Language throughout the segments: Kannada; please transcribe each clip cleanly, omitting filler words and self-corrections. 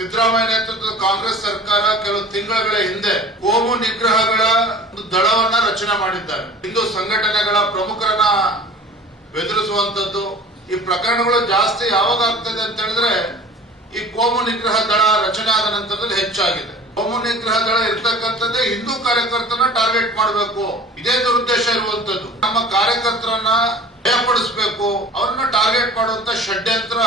ಸಿದ್ದರಾಮಯ್ಯ ನೇತೃತ್ವದ ಕಾಂಗ್ರೆಸ್ ಸರ್ಕಾರ ಕೆಲವು ತಿಂಗಳ ಹಿಂದೆ ಕೋಮು ನಿಗ್ರಹಗಳ ಒಂದು ದಳವನ್ನ ರಚನೆ ಮಾಡಿದ್ದಾರೆ. ಹಿಂದೂ ಸಂಘಟನೆಗಳ ಪ್ರಮುಖರನ್ನ ಬೆದರಿಸುವಂತದ್ದು ಈ ಪ್ರಕರಣಗಳು ಜಾಸ್ತಿ ಯಾವಾಗ ಆಗ್ತದೆ ಅಂತ ಹೇಳಿದ್ರೆ ಈ ಕೋಮು ನಿಗ್ರಹ ದಳ ರಚನೆ ಆದ ನಂತರದಲ್ಲಿ ಹೆಚ್ಚಾಗಿದೆ. ಕೋಮು ನಿಗ್ರಹ ದಳ ಇರ್ತಕ್ಕಂಥದ್ದೇ ಹಿಂದೂ ಕಾರ್ಯಕರ್ತರನ್ನ ಟಾರ್ಗೆಟ್ ಮಾಡಬೇಕು, ಇದೇ ದುರುದ್ದೇಶ ಇರುವಂತದ್ದು. ನಮ್ಮ ಕಾರ್ಯಕರ್ತರನ್ನ ಭಯಪಡಿಸಬೇಕು, ಅವರನ್ನ ಟಾರ್ಗೆಟ್ ಮಾಡುವಂತ ಷಡ್ಯಂತ್ರ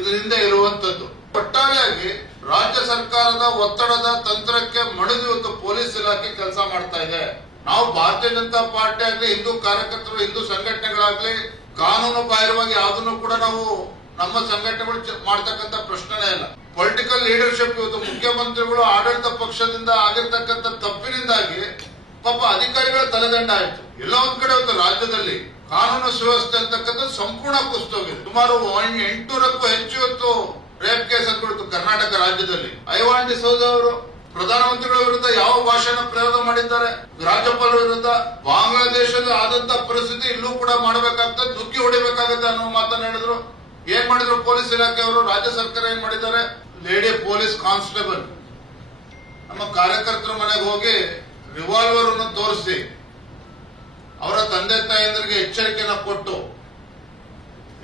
ಇದರ ಹಿಂದೆ ಇರುವಂತದ್ದು. ಒಟ್ಟಾರೆಯಾಗಿ ರಾಜ್ಯ ಸರ್ಕಾರದ ಒತ್ತಡದ ತಂತ್ರಕ್ಕೆ ಮಣಿದು ಇವತ್ತು ಪೊಲೀಸ್ ಇಲಾಖೆ ಕೆಲಸ ಮಾಡ್ತಾ ಇದೆ. ನಾವು ಭಾರತೀಯ ಜನತಾ ಪಾರ್ಟಿ ಆಗ್ಲಿ, ಹಿಂದೂ ಕಾರ್ಯಕರ್ತರು, ಹಿಂದೂ ಸಂಘಟನೆಗಳಾಗ್ಲಿ ಕಾನೂನು ಬಾಹಿರವಾಗಿ ಯಾವುದನ್ನು ಕೂಡ ನಾವು ನಮ್ಮ ಸಂಘಟನೆಗಳು ಮಾಡ್ತಕ್ಕಂಥ ಪ್ರಶ್ನೆನೇ ಇಲ್ಲ. ಪೊಲಿಟಿಕಲ್ ಲೀಡರ್ಶಿಪ್ ಇವತ್ತು ಮುಖ್ಯಮಂತ್ರಿಗಳು ಆಡಳಿತ ಪಕ್ಷದಿಂದ ಆಗಿರ್ತಕ್ಕಂಥ ತಪ್ಪಿನಿಂದಾಗಿ ಪಾಪ ಅಧಿಕಾರಿಗಳ ತಲೆದಂಡ ಆಯ್ತು. ಎಲ್ಲ ಒಂದ್ ಕಡೆ ಇವತ್ತು ರಾಜ್ಯದಲ್ಲಿ ಕಾನೂನು ಸುವ್ಯವಸ್ಥೆ ಅಂತಕ್ಕಂಥದ್ದು ಸಂಪೂರ್ಣ ಕುಸಿದೋಗಿದೆ. ಸುಮಾರು 800ಕ್ಕೂ ಹೆಚ್ಚು ಇವತ್ತು ರೇಪ್ ಕೇಸ್ ಅಂತ ಕರ್ನಾಟಕ ರಾಜ್ಯದಲ್ಲಿ. ಐವಾನ್ ಡಿಸೋಜ ಅವರು ಪ್ರಧಾನಮಂತ್ರಿಗಳ ವಿರುದ್ಧ ಯಾವ ಭಾಷೆನ ಪ್ರಯೋಗ ಮಾಡಿದ್ದಾರೆ, ರಾಜ್ಯಪಾಲರ ವಿರುದ್ಧ. ಬಾಂಗ್ಲಾದೇಶದಲ್ಲಿ ಆದಂತ ಪರಿಸ್ಥಿತಿ ಇಲ್ಲೂ ಕೂಡ ಮಾಡಬೇಕಾಗ್ತದೆ, ನುಗ್ಗಿ ಹೊಡಿಬೇಕಾಗುತ್ತೆ ಅನ್ನೋ ಮಾತನ್ನ ಹೇಳಿದ್ರು. ಏನ್ ಮಾಡಿದ್ರು ಪೊಲೀಸ್ ಇಲಾಖೆಯವರು, ರಾಜ್ಯ ಸರ್ಕಾರ ಏನ್ ಮಾಡಿದ್ದಾರೆ? ಲೇಡಿ ಪೊಲೀಸ್ ಕಾನ್ಸ್ಟೇಬಲ್ ನಮ್ಮ ಕಾರ್ಯಕರ್ತರ ಮನೆಗೆ ಹೋಗಿ ರಿವಾಲ್ವರ್ ಅನ್ನು ತೋರಿಸಿ ಅವರ ತಂದೆ ತಾಯಂದರಿಗೆ ಎಚ್ಚರಿಕೆಯನ್ನು ಕೊಟ್ಟು,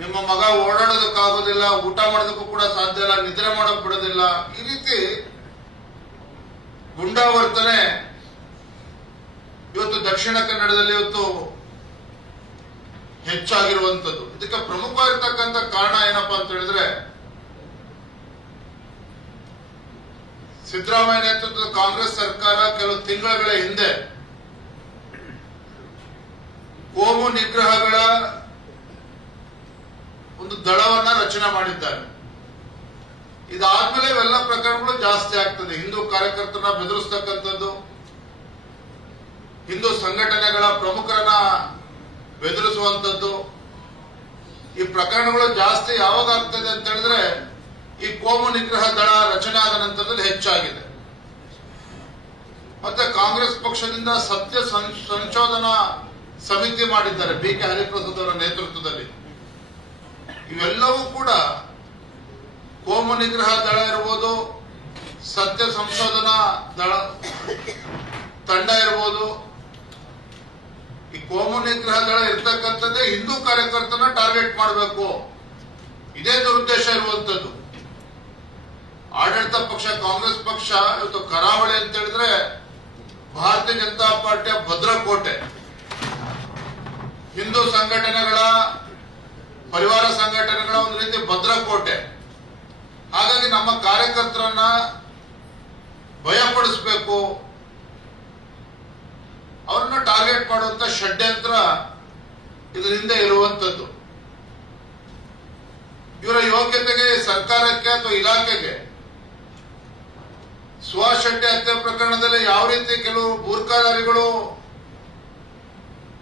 ನಿಮ್ಮ ಮಗ ಓಡಾಡೋದಕ್ಕಾಗೋದಿಲ್ಲ, ಊಟ ಮಾಡೋದಕ್ಕೂ ಕೂಡ ಸಾಧ್ಯ ಇಲ್ಲ, ನಿದ್ರೆ ಮಾಡೋಕ್ ಬಿಡೋದಿಲ್ಲ, ಈ ರೀತಿ ಗುಂಡಾವರ್ತನೆ ಇವತ್ತು ದಕ್ಷಿಣ ಕನ್ನಡದಲ್ಲಿ ಇವತ್ತು ಹೆಚ್ಚಾಗಿರುವಂತದ್ದು. ಇದಕ್ಕೆ ಪ್ರಮುಖವಾಗಿರ್ತಕ್ಕಂಥ ಕಾರಣ ಏನಪ್ಪಾ ಅಂತ ಹೇಳಿದ್ರೆ, ಸಿದ್ದರಾಮಯ್ಯ ನೇತೃತ್ವದ ಕಾಂಗ್ರೆಸ್ ಸರ್ಕಾರ ಕೆಲವು ತಿಂಗಳ ಹಿಂದೆ ಕೋಮು ನಿಗ್ರಹಗಳ ಒಂದು ದಳವನ್ನ ರಚನೆ ಮಾಡಿದ್ದಾರೆ. ಇದಾದ್ಮೇಲೆ ಇವೆಲ್ಲ ಪ್ರಕರಣಗಳು ಜಾಸ್ತಿ ಆಗ್ತದೆ. ಹಿಂದೂ ಕಾರ್ಯಕರ್ತರನ್ನ ಬೆದರಿಸ್ತಕ್ಕಂಥದ್ದು, ಹಿಂದೂ ಸಂಘಟನೆಗಳ ಪ್ರಮುಖರನ್ನ ಬೆದರಿಸುವಂತದ್ದು, ಈ ಪ್ರಕರಣಗಳು ಜಾಸ್ತಿ ಯಾವಾಗ ಆಗ್ತದೆ ಅಂತ ಹೇಳಿದ್ರೆ ಈ ಕೋಮು ನಿಗ್ರಹ ದಳ ರಚನೆ ಆದ ನಂತರದಲ್ಲಿ ಹೆಚ್ಚಾಗಿದೆ. ಮತ್ತೆ ಕಾಂಗ್ರೆಸ್ ಪಕ್ಷದಿಂದ ಸತ್ಯ ಸಂಶೋಧನಾ ಸಮಿತಿ ಮಾಡಿದ್ದಾರೆ ಬಿ.ಕೆ. ಹರಿಪ್ರಸಾದ್ ಅವರ ನೇತೃತ್ವದಲ್ಲಿ. ಇವೆಲ್ಲವೂ ಕೂಡ ಕೋಮು ನಿಗ್ರಹ ದಳ ಇರ್ಬೋದು, ಸತ್ಯ ಸಂಶೋಧನಾ ದಳ ತಂಡ ಇರ್ಬೋದು. ಈ ಕೋಮು ನಿಗ್ರಹ ದಳ ಇರ್ತಕ್ಕಂಥದ್ದೇ ಹಿಂದೂ ಕಾರ್ಯಕರ್ತರನ್ನ ಟಾರ್ಗೆಟ್ ಮಾಡಬೇಕು, ಇದೇ ದುರುದ್ದೇಶ ಇರುವಂತದ್ದು. ಆಡಳಿತ ಪಕ್ಷ ಕಾಂಗ್ರೆಸ್ ಪಕ್ಷ ಇವತ್ತು ಕರಾವಳಿ ಅಂತ ಹೇಳಿದ್ರೆ ಭಾರತೀಯ ಜನತಾ ಪಾರ್ಟಿಯ ಭದ್ರಕೋಟೆ. ಹಿಂದೂ ಸಂಘಟನೆಗಳ, ಪರಿವಾರ ಸಂಘಟನೆಗಳ ಒಂದು ರೀತಿ ಭದ್ರಕೋಟೆ. ಹಾಗಾಗಿ ನಮ್ಮ ಕಾರ್ಯಕರ್ತರನ್ನ ಭಯಪಡಿಸಬೇಕು, ಅವರನ್ನ ಟಾರ್ಗೆಟ್ ಮಾಡುವಂತ ಷಡ್ಯಂತ್ರ ಇದರ ಹಿಂದೆ ಇರುವಂತದ್ದು. ಇವರ ಯೋಗ್ಯತೆಗೆ ಸರ್ಕಾರಕ್ಕೆ ಅಥವಾ ಇಲಾಖೆಗೆ ಸುಭಾಷ್ ಶೆಟ್ಟಿ ಹತ್ಯೆ ಪ್ರಕರಣದಲ್ಲಿ ಯಾವ ರೀತಿ ಕೆಲವು ಬೂರ್ಖಾಧಾರಿಗಳು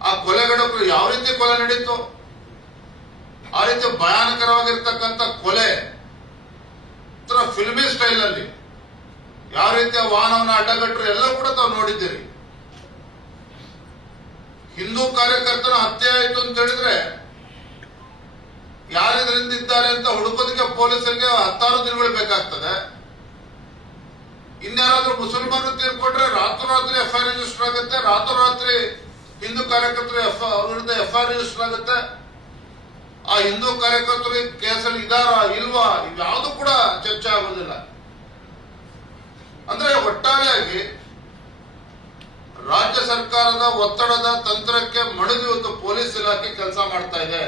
ಆ ಕೊಲೆಗಡಕರು ಯಾವ ರೀತಿ ಕೊಲೆ ನಡೀತು, ಆ ರೀತಿ ಭಯಾನಕರವಾಗಿರ್ತಕ್ಕಂಥ ಕೊಲೆ ಫಿಲ್ಮಿ ಸ್ಟೈಲ್ ಅಲ್ಲಿ ಯಾವ ರೀತಿಯ ವಾಹನವನ್ನು ಅಡ್ಡಗಟ್ಟರು ಎಲ್ಲ ಕೂಡ ತಾವು ನೋಡಿದ್ದೀರಿ. ಹಿಂದೂ ಕಾರ್ಯಕರ್ತರ ಹತ್ಯೆ ಆಯಿತು ಅಂತ ಹೇಳಿದ್ರೆ ಯಾರಿದ್ರಿಂದ ಇದ್ದಾರೆ ಅಂತ ಹುಡುಕೋದಕ್ಕೆ ಪೊಲೀಸರಿಗೆ 16 ದಿನಗಳು ಬೇಕಾಗ್ತದೆ. ಇನ್ಯಾರಾದ್ರೂ ಮುಸಲ್ಮಾನರು ತೀರ್ಕೊಂಡ್ರೆ ರಾತ್ರೋರಾತ್ರಿ ಎಫ್ಐಆರ್ ರಿಜಿಸ್ಟರ್ ಆಗುತ್ತೆ, ರಾತ್ರೋರಾತ್ರಿ ಹಿಂದೂ ಕಾರ್ಯಕರ್ತರು ವಿರುದ್ಧ ಎಫ್ಐಆರ್ ರಿಜಿಸ್ಟರ್ ಆಗುತ್ತೆ. ಆ ಹಿಂದೂ ಕಾರ್ಯಕರ್ತರು ಕೇಸಲ್ಲಿ ಇದಾರಾ ಇಲ್ವಾ ಇವ್ಯಾವುದು ಕೂಡ ಚರ್ಚೆ ಆಗುವುದಿಲ್ಲ. ಅಂದ್ರೆ ಒಟ್ಟಾರೆಯಾಗಿ ರಾಜ್ಯ ಸರ್ಕಾರದ ಒತ್ತಡದ ತಂತ್ರಕ್ಕೆ ಮಣಿದು ಇವತ್ತು ಪೊಲೀಸ್ ಇಲಾಖೆ ಕೆಲಸ ಮಾಡ್ತಾ ಇದೆ.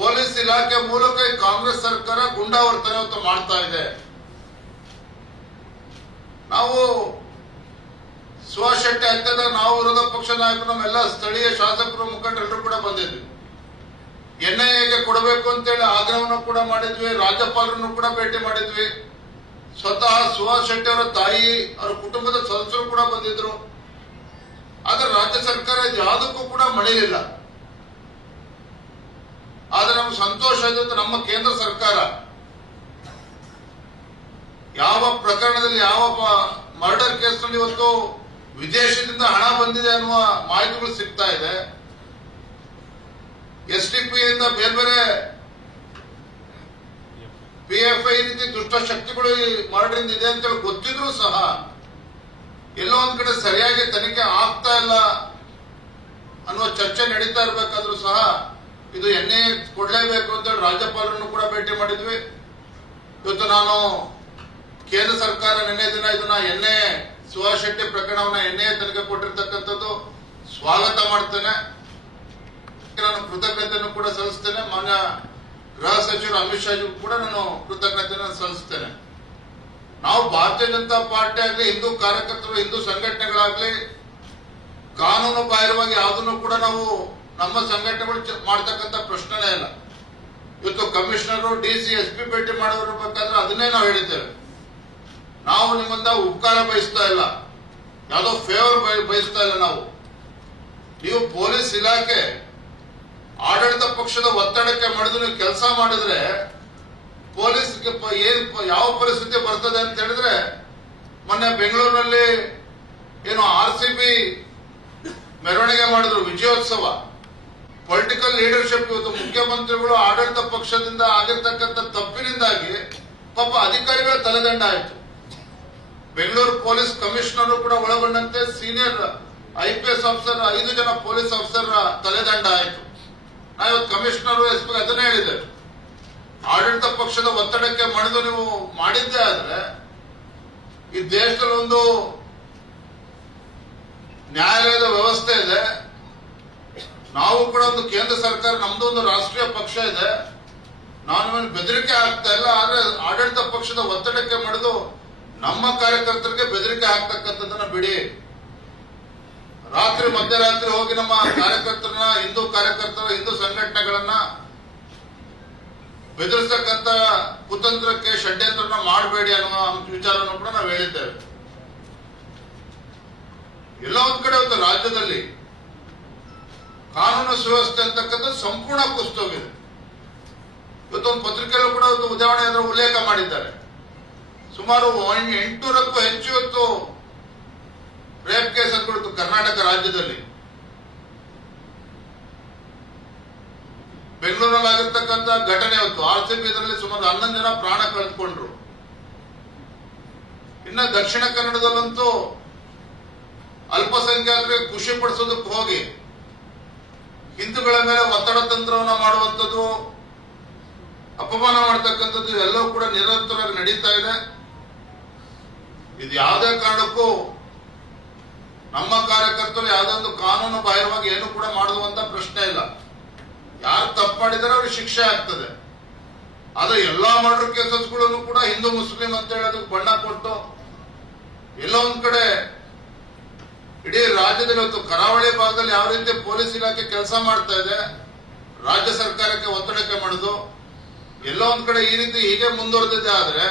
ಪೊಲೀಸ್ ಇಲಾಖೆ ಮೂಲಕ ಈ ಕಾಂಗ್ರೆಸ್ ಸರ್ಕಾರ ಗುಂಡಾವರ್ತನೆ ಇವತ್ತು ಮಾಡ್ತಾ ಇದೆ. ನಾವು ಸುಭಾಷ್ ಶೆಟ್ಟಿ ಹತ್ಯೆದಾಗ ನಾವು ವಿರೋಧ ಪಕ್ಷ ನಾಯಕರು, ನಮ್ಮೆಲ್ಲ ಸ್ಥಳೀಯ ಶಾಸಕರು, ಮುಖಂಡರೆಲ್ಲರೂ ಕೂಡ ಬಂದಿದ್ವಿ. ಎನ್ಐಎಗೆ ಕೊಡಬೇಕು ಅಂತೇಳಿ ಆಗ್ರಹವನ್ನು ಕೂಡ ಮಾಡಿದ್ವಿ, ರಾಜ್ಯಪಾಲರನ್ನು ಕೂಡ ಭೇಟಿ ಮಾಡಿದ್ವಿ. ಸ್ವತಃ ಸುಭಾಷ್ ಶೆಟ್ಟಿ ಅವರ ತಾಯಿ, ಅವರ ಕುಟುಂಬದ ಸದಸ್ಯರು ಕೂಡ ಬಂದಿದ್ರು. ಆದ್ರೆ ರಾಜ್ಯ ಸರ್ಕಾರ ಯಾವುದಕ್ಕೂ ಕೂಡ ಮಣಿಲಿಲ್ಲ. ಆದ್ರೆ ನಮ್ಗೆ ಸಂತೋಷ ಇದೆ, ನಮ್ಮ ಕೇಂದ್ರ ಸರ್ಕಾರ ಯಾವ ಪ್ರಕರಣದಲ್ಲಿ, ಯಾವ ಮರ್ಡರ್ ಕೇಸ್ನಲ್ಲಿ ಇವತ್ತು ವಿದೇಶದಿಂದ ಹಣ ಬಂದಿದೆ ಅನ್ನುವ ಮಾಹಿತಿಗಳು ಸಿಗ್ತಾ ಇದೆ. ಎಸ್ಡಿಪಿ ಇಂದ ಬೇರೆ ಬೇರೆ PFI ರೀತಿ ದುಷ್ಟ ಶಕ್ತಿಗಳು ಈ ಮರ್ಡರ್ ಇದೆ ಅಂತೇಳಿ ಗೊತ್ತಿದ್ರು ಸಹ ಎಲ್ಲೋ ಒಂದ್ ಕಡೆ ಸರಿಯಾಗಿ ತನಿಖೆ ಆಗ್ತಾ ಇಲ್ಲ ಅನ್ನುವ ಚರ್ಚೆ ನಡೀತಾ ಇರಬೇಕಾದ್ರೂ ಸಹ ಇದು ಎನ್ಐಎ ಕೊಡ್ಲೇಬೇಕು ಅಂತೇಳಿ ರಾಜ್ಯಪಾಲರನ್ನು ಕೂಡ ಭೇಟಿ ಮಾಡಿದ್ವಿ. ಇವತ್ತು ನಾನು ಕೇಂದ್ರ ಸರ್ಕಾರ ನಿನ್ನೆ ದಿನ ಇದನ್ನ ಎನ್ಐಎ ಸುಹಾಸ್ ಶೆಟ್ಟಿ ಪ್ರಕರಣವನ್ನ ಎನ್ಐಎ ತನಿಖೆ ಕೊಟ್ಟಿರ್ತಕ್ಕಂಥದ್ದು ಸ್ವಾಗತ ಮಾಡ್ತೇನೆ. ನಾನು ಕೃತಜ್ಞತೆಯನ್ನು ಕೂಡ ಸಲ್ಲಿಸ್ತೇನೆ. ಮಾನ್ಯ ಗೃಹ ಸಚಿವರು ಅಮಿತ್ ಶಾ ಕೂಡ ನಾನು ಕೃತಜ್ಞತೆಯನ್ನು ಸಲ್ಲಿಸ್ತೇನೆ. ನಾವು ಭಾರತೀಯ ಜನತಾ ಪಾರ್ಟಿ ಆಗಲಿ, ಹಿಂದೂ ಕಾರ್ಯಕರ್ತರು, ಹಿಂದೂ ಸಂಘಟನೆಗಳಾಗ್ಲಿ ಕಾನೂನು ಬಾಹಿರವಾಗಿ ಯಾವುದನ್ನು ಕೂಡ ನಾವು ನಮ್ಮ ಸಂಘಟನೆಗಳು ಮಾಡ್ತಕ್ಕಂಥ ಪ್ರಶ್ನೆನೇ ಇಲ್ಲ. ಇವತ್ತು ಕಮಿಷನರು, DC, SP ಭೇಟಿ ಮಾಡಿರ್ಬೇಕಾದ್ರೆ ಅದನ್ನೇ ನಾವು ಹೇಳಿದ್ದೇವೆ. ನಾವು ನಿಮ್ಮಿಂದ ಉಪಕಾರ ಬಯಸ್ತಾ ಇಲ್ಲ, ಯಾವುದೋ ಫೇವರ್ ಬಯಸ್ತಾ ಇಲ್ಲ. ನೀವು ಪೊಲೀಸ್ ಇಲಾಖೆ ಆಡಳಿತ ಪಕ್ಷದ ಒತ್ತಡಕ್ಕೆ ಮಣಿದು ನೀವು ಕೆಲಸ ಮಾಡಿದ್ರೆ ಪೊಲೀಸ್ಗೆ ಯಾವ ಪರಿಸ್ಥಿತಿ ಬರ್ತದೆ ಅಂತ ಹೇಳಿದ್ರೆ, ಮೊನ್ನೆ ಬೆಂಗಳೂರಿನಲ್ಲಿ ಏನು RCB ಮೆರವಣಿಗೆ ಮಾಡಿದ್ರು, ವಿಜಯೋತ್ಸವ, ಪೊಲಿಟಿಕಲ್ ಲೀಡರ್ಶಿಪ್. ಇವತ್ತು ಮುಖ್ಯಮಂತ್ರಿಗಳು ಆಡಳಿತ ಪಕ್ಷದಿಂದ ಆಗಿರ್ತಕ್ಕಂಥ ತಪ್ಪಿನಿಂದಾಗಿ ಪಾಪ ಅಧಿಕಾರಿಗಳ ತಲೆದಂಡ ಆಯಿತು. ಬೆಂಗಳೂರು ಪೊಲೀಸ್ ಕಮಿಷನರ್ ಕೂಡ ಒಳಗೊಂಡಂತೆ ಸೀನಿಯರ್ IPS ಆಫೀಸರ್ 5 ಜನ ಪೊಲೀಸ್ ಆಫೀಸರ್ ತಲೆದಂಡ ಆಯಿತು. ನಾ ಇವತ್ತು ಕಮಿಷನರ್, SP ಅದನ್ನೇ ಹೇಳಿದ್ದೇವೆ. ಆಡಳಿತ ಪಕ್ಷದ ಒತ್ತಡಕ್ಕೆ ಮಣಿದು ನೀವು ಮಾಡಿದ್ದೇ ಆದ್ರೆ ಈ ದೇಶದಲ್ಲಿ ಒಂದು ನ್ಯಾಯಾಲಯದ ವ್ಯವಸ್ಥೆ ಇದೆ. ನಾವು ಕೂಡ ಒಂದು ಕೇಂದ್ರ ಸರ್ಕಾರ, ನಮ್ದು ಒಂದು ರಾಷ್ಟ್ರೀಯ ಪಕ್ಷ ಇದೆ. ನಾನು ಬೆದರಿಕೆ ಆಗ್ತಾ ಇಲ್ಲ, ಆದ್ರೆ ಆಡಳಿತ ಪಕ್ಷದ ಒತ್ತಡಕ್ಕೆ ಮಣಿದು ನಮ್ಮ ಕಾರ್ಯಕರ್ತರಿಗೆ ಬೆದರಿಕೆ ಆಗ್ತಕ್ಕಂಥದ್ದನ್ನ ಬಿಡಿ. ಮಧ್ಯರಾತ್ರಿ ಹೋಗಿ ನಮ್ಮ ಕಾರ್ಯಕರ್ತರನ್ನ, ಹಿಂದೂ ಸಂಘಟನೆಗಳನ್ನ ಬೆದರಿಸತಕ್ಕಂತ ಕುತಂತ್ರಕ್ಕೆ, ಷಡ್ಯಂತ್ರನ ಮಾಡಬೇಡಿ ಅನ್ನುವ ವಿಚಾರವನ್ನು ಕೂಡ ನಾವು ಹೇಳಿದ್ದೇವೆ. ಎಲ್ಲ ಒಂದ್ ಕಡೆ ಒಂದು ರಾಜ್ಯದಲ್ಲಿ ಕಾನೂನು ಸುವ್ಯವಸ್ಥೆ ಅಂತಕ್ಕಂಥದ್ದು ಸಂಪೂರ್ಣ ಕುಸಿದೋಗಿದೆ. ಇವತ್ತೊಂದು ಪತ್ರಿಕೆಯಲ್ಲೂ ಕೂಡ ಒಂದು ಉದಾಹರಣೆ ಉಲ್ಲೇಖ ಮಾಡಿದ್ದಾರೆ. ಸುಮಾರು 800ಕ್ಕೂ ಹೆಚ್ಚು ಇವತ್ತು ರೇಪ್ ಕೇಸ್ ಅಂತ ಕರ್ನಾಟಕ ರಾಜ್ಯದಲ್ಲಿ. ಬೆಂಗಳೂರಲ್ಲಿ ಆಗಿರ್ತಕ್ಕಂಥ ಘಟನೆ ಇವತ್ತು RCB ಇದರಲ್ಲಿ ಸುಮಾರು 11 ಜನ ಪ್ರಾಣ ಕಳೆದುಕೊಂಡ್ರು. ಇನ್ನು ದಕ್ಷಿಣ ಕನ್ನಡದಲ್ಲಂತೂ ಅಲ್ಪಸಂಖ್ಯಾತರಿಗೆ ಖುಷಿ ಪಡಿಸೋದಕ್ಕೆ ಹೋಗಿ ಹಿಂದೂಗಳ ಮೇಲೆ ಒತ್ತಡ ತಂತ್ರವನ್ನ ಮಾಡುವಂಥದ್ದು, ಅಪಮಾನ ಮಾಡತಕ್ಕಂಥದ್ದು ಎಲ್ಲವೂ ಕೂಡ ನಿರಂತರವಾಗಿ ನಡೀತಾ ಇದೆ. ಇದು ಯಾವುದೇ ಕಾರಣಕ್ಕೂ ನಮ್ಮ ಕಾರ್ಯಕರ್ತರು ಯಾವುದೇ ಒಂದು ಕಾನೂನು ಬಾಹಿರವಾಗಿ ಏನು ಕೂಡ ಮಾಡುವಂತ ಪ್ರಶ್ನೆ ಇಲ್ಲ. ಯಾರು ತಪ್ಪು ಮಾಡಿದರೆ ಅವ್ರಿಗೆ ಶಿಕ್ಷೆ ಆಗ್ತದೆ. ಆದ್ರೆ ಎಲ್ಲಾ ಮರ್ಡರ್ ಕೇಸಸ್ಗಳನ್ನು ಕೂಡ ಹಿಂದೂ ಮುಸ್ಲಿಂ ಅಂತ ಹೇಳಿ ಅದಕ್ಕೆ ಬಣ್ಣ ಕೊಟ್ಟು ಎಲ್ಲೋ ಒಂದ್ ಕಡೆ ಇಡೀ ರಾಜ್ಯದಲ್ಲಿ ಇವತ್ತು ಕರಾವಳಿ ಭಾಗದಲ್ಲಿ ಯಾವ ರೀತಿ ಪೊಲೀಸ್ ಇಲಾಖೆ ಕೆಲಸ ಮಾಡ್ತಾ ಇದೆ, ರಾಜ್ಯ ಸರ್ಕಾರಕ್ಕೆ ಒತ್ತಡಕ್ಕೆ ಮಾಡಿದು ಎಲ್ಲೋ ಒಂದ್ ಕಡೆ ಈ ರೀತಿ ಹೀಗೆ ಮುಂದುವರೆದಿದೆ. ಆದ್ರೆ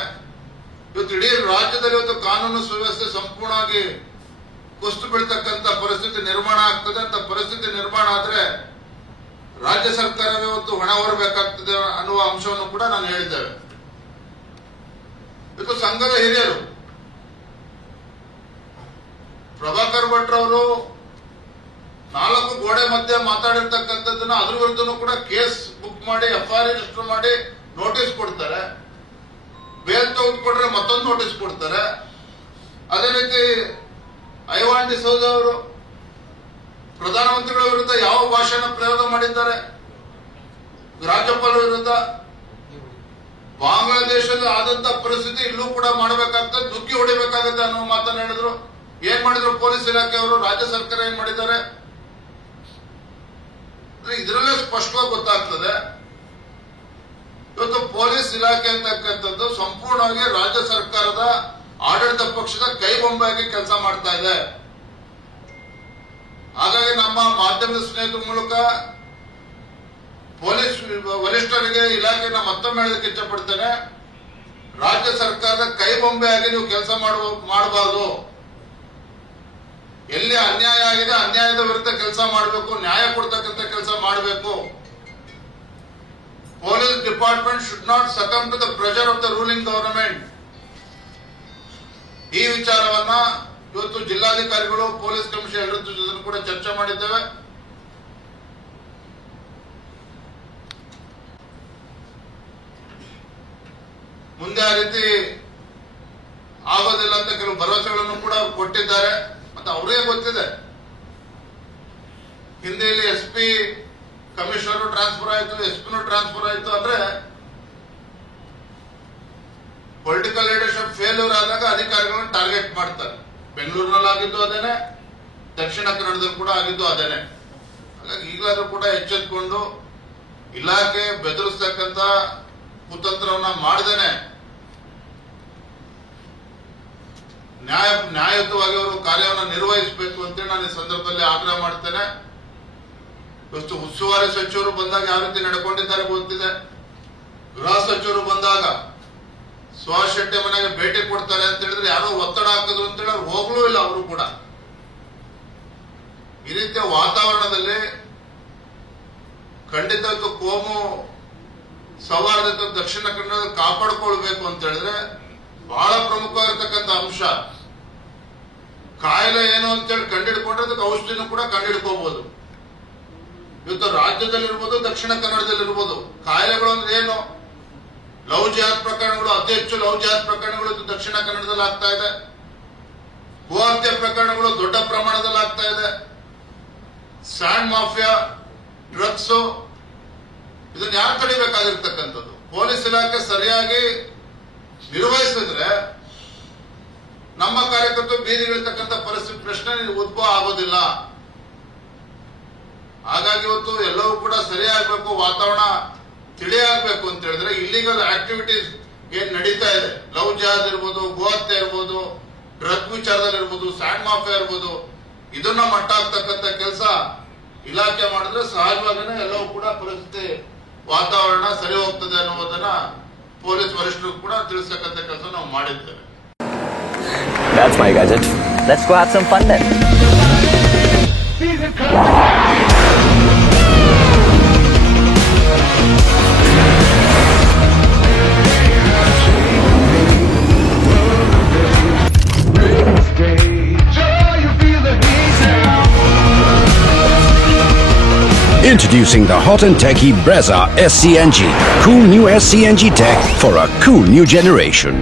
ಇವತ್ತು ಇಡೀ ರಾಜ್ಯದಲ್ಲಿ ಇವತ್ತು ಕಾನೂನು ಸುವ್ಯವಸ್ಥೆ ಸಂಪೂರ್ಣವಾಗಿ ಕುಸಿದು ಬೀಳ್ತಕ್ಕಂಥ ಪರಿಸ್ಥಿತಿ ನಿರ್ಮಾಣ ಆಗ್ತದೆ. ಅಂತ ಪರಿಸ್ಥಿತಿ ನಿರ್ಮಾಣ ಆದ್ರೆ ರಾಜ್ಯ ಸರ್ಕಾರವೇ ಇವತ್ತು ಹೊಣ ಹೊರಬೇಕಾಗ್ತದೆ ಅನ್ನುವ ಅಂಶವನ್ನು ಕೂಡ ನಾನು ಹೇಳಿದ್ದೇವೆ. ಇವತ್ತು ಸಂಘದ ಹಿರಿಯರು ಪ್ರಭಾಕರ್ ಭಟ್ರವರು 4 ಗೋಡೆ ಮಧ್ಯೆ ಮಾತಾಡಿರ್ತಕ್ಕಂಥದ್ದನ್ನ ಅದ್ರ ವಿರುದ್ಧನೂ ಕೂಡ ಕೇಸ್ ಬುಕ್ ಮಾಡಿ FIR ರಿಜಿಸ್ಟರ್ ಮಾಡಿ ನೋಟಿಸ್ ಕೊಡ್ತಾರೆ. ಬೇಲ್ ತೆಗೆದುಕೊಂಡ್ರೆ ಮತ್ತೊಂದು ನೋಟಿಸ್ ಕೊಡ್ತಾರೆ. ಅದೇ ರೀತಿ ಐವಾನ್ ಡಿಸೋಜ ಅವರು ಪ್ರಧಾನಮಂತ್ರಿಗಳ ವಿರುದ್ಧ ಯಾವ ಭಾಷೆನ ಪ್ರಯೋಗ ಮಾಡಿದ್ದಾರೆ, ರಾಜ್ಯಪಾಲರ ವಿರುದ್ಧ. ಬಾಂಗ್ಲಾದೇಶದಲ್ಲಿ ಆದಂತ ಪರಿಸ್ಥಿತಿ ಇಲ್ಲೂ ಕೂಡ ಮಾಡಬೇಕಾಗ್ತದೆ, ನುಗ್ಗಿ ಹೊಡಿಬೇಕಾಗುತ್ತೆ ಅನ್ನೋ ಮಾತನ್ನ ಹೇಳಿದ್ರು. ಏನ್ ಮಾಡಿದ್ರು ಪೊಲೀಸ್ ಇಲಾಖೆಯವರು, ರಾಜ್ಯ ಸರ್ಕಾರ ಏನ್ ಮಾಡಿದ್ದಾರೆ ಇದರಲ್ಲೇ ಸ್ಪಷ್ಟವಾಗಿ ಗೊತ್ತಾಗ್ತದೆ. ಇವತ್ತು ಪೊಲೀಸ್ ಇಲಾಖೆ ಅಂತಕ್ಕಂಥದ್ದು ಸಂಪೂರ್ಣವಾಗಿ ರಾಜ್ಯ ಸರ್ಕಾರದ ಆಡಳಿತ ಪಕ್ಷದ ಕೈಬೊಂಬಾಗಿ ಕೆಲಸ ಮಾಡ್ತಾ ಇದೆ. ಹಾಗಾಗಿ ನಮ್ಮ ಮಾಧ್ಯಮದ ಸ್ನೇಹಿತರ ಮೂಲಕ ಪೊಲೀಸ್ ವರಿಷ್ಠರಿಗೆ ಇಲಾಖೆನ ಮತ್ತೊಮ್ಮೆ ಹೇಳೋದಕ್ಕೆ ಇಷ್ಟಪಡ್ತೇನೆ. ರಾಜ್ಯ ಸರ್ಕಾರದ ಕೈಬೊಂಬೆಯಾಗಿ ನೀವು ಕೆಲಸ ಮಾಡಬಾರದು. ಎಲ್ಲಿ ಅನ್ಯಾಯ ಆಗಿದೆ ಅನ್ಯಾಯದ ವಿರುದ್ಧ ಕೆಲಸ ಮಾಡಬೇಕು, ನ್ಯಾಯ ಕೊಡ್ತಕ್ಕಂಥ ಕೆಲಸ ಮಾಡಬೇಕು. Police department should not succumb to the pressure of the ruling government. ಈ ವಿಚಾರವನ್ನ ಇವತ್ತು ಜಿಲ್ಲಾಧಿಕಾರಿಗಳು, ಪೊಲೀಸ್ ಕಮಿಷನರ್ ಎಲ್ಲರ ಜೊತೆ ಕೂಡ ಚರ್ಚೆ ಮಾಡಿದ್ದೇವೆ. ಮುಂದೆ ಆ ರೀತಿ ಆಗೋದಿಲ್ಲ ಅಂತ ಕೆಲವು ಭರವಸೆಗಳನ್ನು ಕೂಡ ಕೊಟ್ಟಿದ್ದಾರೆ. ಮತ್ತೆ ಅವರೇ ಗೊತ್ತಿದೆ, ಹಿಂದೆಯಲ್ಲಿ SP ಕಮಿಷನರ್ ಟ್ರಾನ್ಸ್ಫರ್ ಆಯ್ತು, SP ಟ್ರಾನ್ಸ್ಫರ್ ಆಯ್ತು ಅಂದ್ರೆ ಪೊಲಿಟಿಕಲ್ ಲೀಡರ್ಶಿಪ್ ಫೇಲ್ಯೂರ್ ಆದಾಗ ಅಧಿಕಾರಿಗಳನ್ನು ಟಾರ್ಗೆಟ್ ಮಾಡ್ತಾರೆ. ಬೆಂಗಳೂರಿನಲ್ಲಿ ಆಗಿದ್ದು ಅದೇನೆ, ದಕ್ಷಿಣ ಕನ್ನಡದಲ್ಲಿ ಕೂಡ ಆಗಿದ್ದು ಅದೇನೆ. ಹಾಗಾಗಿ ಈಗಲಾದ್ರೂ ಕೂಡ ಎಚ್ಚೆತ್ತುಕೊಂಡು ಇಲಾಖೆ ಬೆದರಿಸ್ತಕ್ಕಂತ ಕುತಂತ್ರವನ್ನ ಮಾಡದೇನೆ ನ್ಯಾಯಯುತವಾಗಿ ಅವರು ಕಾರ್ಯವನ್ನು ನಿರ್ವಹಿಸಬೇಕು ಅಂತೇಳಿ ನಾನು ಈ ಸಂದರ್ಭದಲ್ಲಿ ಆಗ್ರಹ ಮಾಡ್ತೇನೆ. ಇವತ್ತು ಉಸ್ತುವಾರಿ ಸಚಿವರು ಬಂದಾಗ ಯಾವ ರೀತಿ ನಡ್ಕೊಂಡಿದ್ದಾರೆ ಗೊತ್ತಿದೆ. ಗೃಹ ಸಚಿವರು ಬಂದಾಗ ಸುಭಾಷ್ ಶೆಟ್ಟಿ ಮನೆಗೆ ಭೇಟಿ ಕೊಡ್ತಾರೆ ಅಂತ ಹೇಳಿದ್ರೆ ಯಾರೋ ಒತ್ತಡ ಹಾಕಿದ್ರು ಅಂತೇಳಿ ಅವ್ರು ಹೋಗ್ಲೂ ಇಲ್ಲ. ಅವರು ಕೂಡ ಈ ರೀತಿಯ ವಾತಾವರಣದಲ್ಲಿ ಖಂಡಿತ ಕೋಮು ಸೌಹಾರ್ದತೆ ದಕ್ಷಿಣ ಕನ್ನಡ ಕಾಪಾಡಿಕೊಳ್ಬೇಕು ಅಂತ ಹೇಳಿದ್ರೆ ಬಹಳ ಪ್ರಮುಖವಾಗಿರ್ತಕ್ಕಂಥ ಅಂಶ. ಕಾಯಿಲೆ ಏನು ಅಂತೇಳಿ ಕಂಡಿಡ್ಕೊಂಡ್ರೆ ಅದಕ್ಕೆ ಔಷಧಿನೂ ಕೂಡ ಕಂಡಿಡ್ಕೋಬಹುದು. ಇವತ್ತು ರಾಜ್ಯದಲ್ಲಿರ್ಬೋದು, ದಕ್ಷಿಣ ಕನ್ನಡದಲ್ಲಿರ್ಬೋದು ಕಾಯಿಲೆಗಳು ಅಂದ್ರೆ ಏನು? ಲವ್ ಜಿಹಾದ್ ಪ್ರಕರಣಗಳು, ಅತಿ ಹೆಚ್ಚು ಲವ್ ಜಿಹಾದ್ ಪ್ರಕರಣಗಳು ದಕ್ಷಿಣ ಕನ್ನಡದಲ್ಲಿ ಆಗ್ತಾ ಇದೆ. ಗೋಹತ್ಯೆ ಪ್ರಕರಣಗಳು ದೊಡ್ಡ ಪ್ರಮಾಣದಲ್ಲಿ ಆಗ್ತಾ ಇದೆ. ಸ್ಯಾಂಡ್ ಮಾಫಿಯಾ, ಡ್ರಗ್ಸ್, ಇದನ್ನ ಯಾರು ತಡಿಬೇಕಾಗಿರ್ತಕ್ಕಂಥದ್ದು? ಪೊಲೀಸ್ ಇಲಾಖೆ ಸರಿಯಾಗಿ ನಿರ್ವಹಿಸಿದ್ರೆ ನಮ್ಮ ಕಾರ್ಯಕರ್ತರು ಬೀದಿಗಿಳಿತಕ್ಕಂಥ ಪರಿಸ್ಥಿತಿ ಪ್ರಶ್ನೆ ಉದ್ಭವ ಆಗೋದಿಲ್ಲ. ಹಾಗಾಗಿ ಇವತ್ತು ಎಲ್ಲವೂ ಕೂಡ ಸರಿಯಾಗಬೇಕು, ವಾತಾವರಣ ತಿಳಿಯಾಗಬೇಕು ಅಂತ ಹೇಳಿದ್ರೆ ಇಲ್ಲಿಗಲ್ ಆಕ್ಟಿವಿಟೀಸ್ ಏನ್ ನಡೀತಾ ಇದೆ, ಲವ್ ಜಿಹಾದ್ ಇರ್ಬೋದು, ಗೋಹತ್ಯೆ ಇರ್ಬೋದು, ಡ್ರಗ್ ವಿಚಾರದಲ್ಲಿ ಇರ್ಬೋದು, ಸ್ಯಾಂಡ್ ಮಾಫಿಯಾ ಇರ್ಬೋದು, ಇದನ್ನ ಮಟ್ಟ ಆಗ್ತಕ್ಕಂಥ ಕೆಲಸ ಇಲಾಖೆ ಮಾಡಿದ್ರೆ ಸಹಜವಾಗಿನೇ ಎಲ್ಲವೂ ಕೂಡ ಪರಿಸ್ಥಿತಿ ವಾತಾವರಣ ಸರಿ ಹೋಗ್ತದೆ ಅನ್ನುವುದನ್ನ ಪೊಲೀಸ್ ವರಿಷ್ಠರು ಕೂಡ ತಿಳಿಸತಕ್ಕಂಥ ಕೆಲಸ ನಾವು ಮಾಡಿದ್ದೇವೆ. That's my gadget. Let's go have some fun then. Introducing the hot and techy Brezza SCNG. Cool new SCNG tech for a cool new generation.